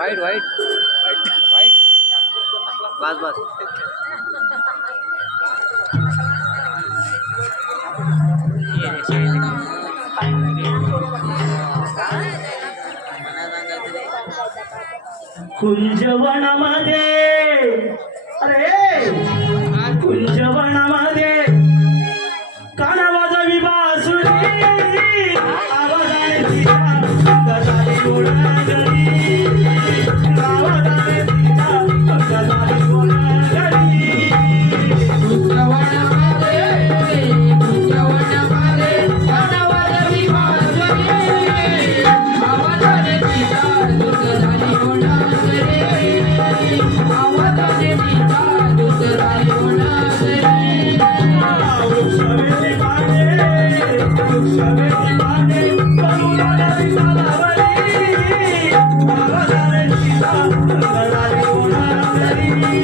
वाईट वाईट. वाईट. बस बस. कुंजवनामध्ये. अरे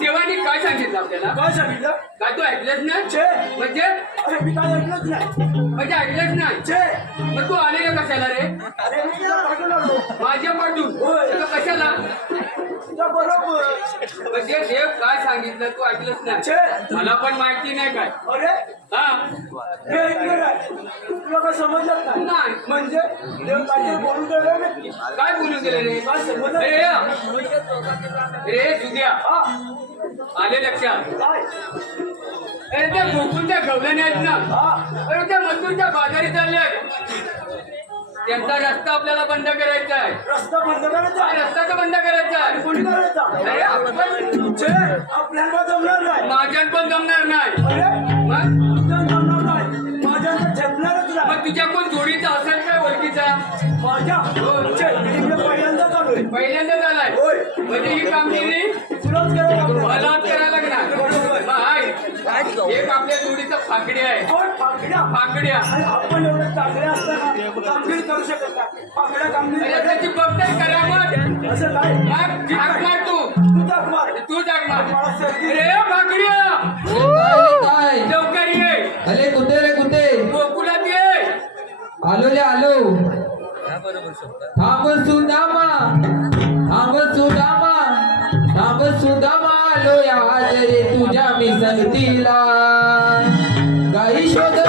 देवानी काय सांगितलं आपल्याला? काय सांगितलं? काय तू ऐकलंच नाही? छे. म्हणजे? अरे मी काय ऐकलंच नाही. म्हणजे ऐकलंच नाही? छे. मग तू आले का कशाला रे? अरे मी माझ्या पाठून होय. तर कशाला? तुझ्या बरोबर. म्हणजे देव काय सांगितलं तू ऐकलंच नाही. छे. मला पण माहिती नाही काय. अरे. हा? हे ऐकलं नाही. तुला काय समजलं नाही? म्हणजे? देव काहीतरी बोलून गेलं काय बोलून गेले रे? काय समजलं. रे हा. आले लक्षात. अरे त्या गोकुळच्या गवल्याने आहेत ना. हा. अरे त्या मजूरच्या बाजारी चालले आहेत. त्यांचा रस्ता आपल्याला बंद करायचा आहे. रस्ता बंद करायचा? हा रस्ता तर बंद करायचा आहे. कोणी करायचा? अरे आपण छे आपल्याला जमणार नाही. माझ्यात पण जमणार नाही. अरे मग तुझं जमणार नाही. माझ्या झेपणारच नाही. मग तुझ्या कोण जोडीचा असेल काय ओळखीचा? माझ्या? छे मी पहिल्यांदा चालू आहे पहिल्यांदा झालाय होय म्हणजे ही कामगिरी करायला लागणार. बरोबर. एक आपल्या जोडीचं फाकडी आहे. कोण? फाकड्या? आपण एवढे चांगले असताना कामगिरी करू शकत नाही. फाकड्या कामगिरी त्याची बघताय असं काय मार तू. मार. मार. अरे फाकड्या. काय काय? लवकर ये. अरे कुठे रे कुठे? ये. आलो रे आलो. थांब सुदामा. थांब सुदामा. थांब सुदामा आलो या आज रे तुझ्या मी संगतीला गाई शोधत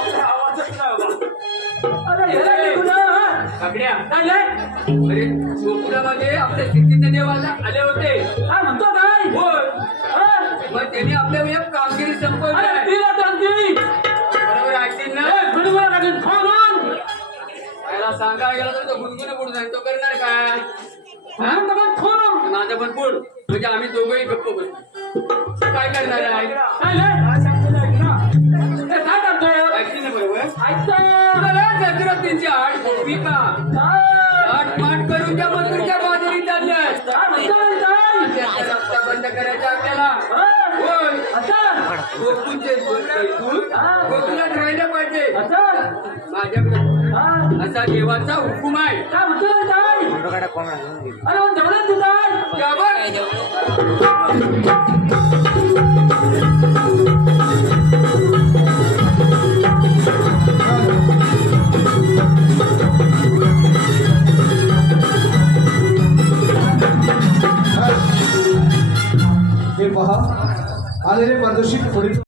हा? अरे गोकुळामध्ये आपल्या सिद्धीने देवाला आले होते. काय म्हणतो काय होय. हा? मग त्यांनी आपल्या कामगिरी संपवली. तिला तंदी. बरोबर ऐकतील ना? घरी मला लागेल. सांगायला गेला तर तो गुणगुण पुढे जाईल. तो करणार काय? हा? माझं पण पुढ म्हणजे आम्ही दोघंही गप्प बसतो काय करणार आहे? गोकुळात राहिलं पाहिजे? माझ्याकडे हा? असा देवाचा हुकूम आहे काय म्हणतो. अरे जेवणात तू?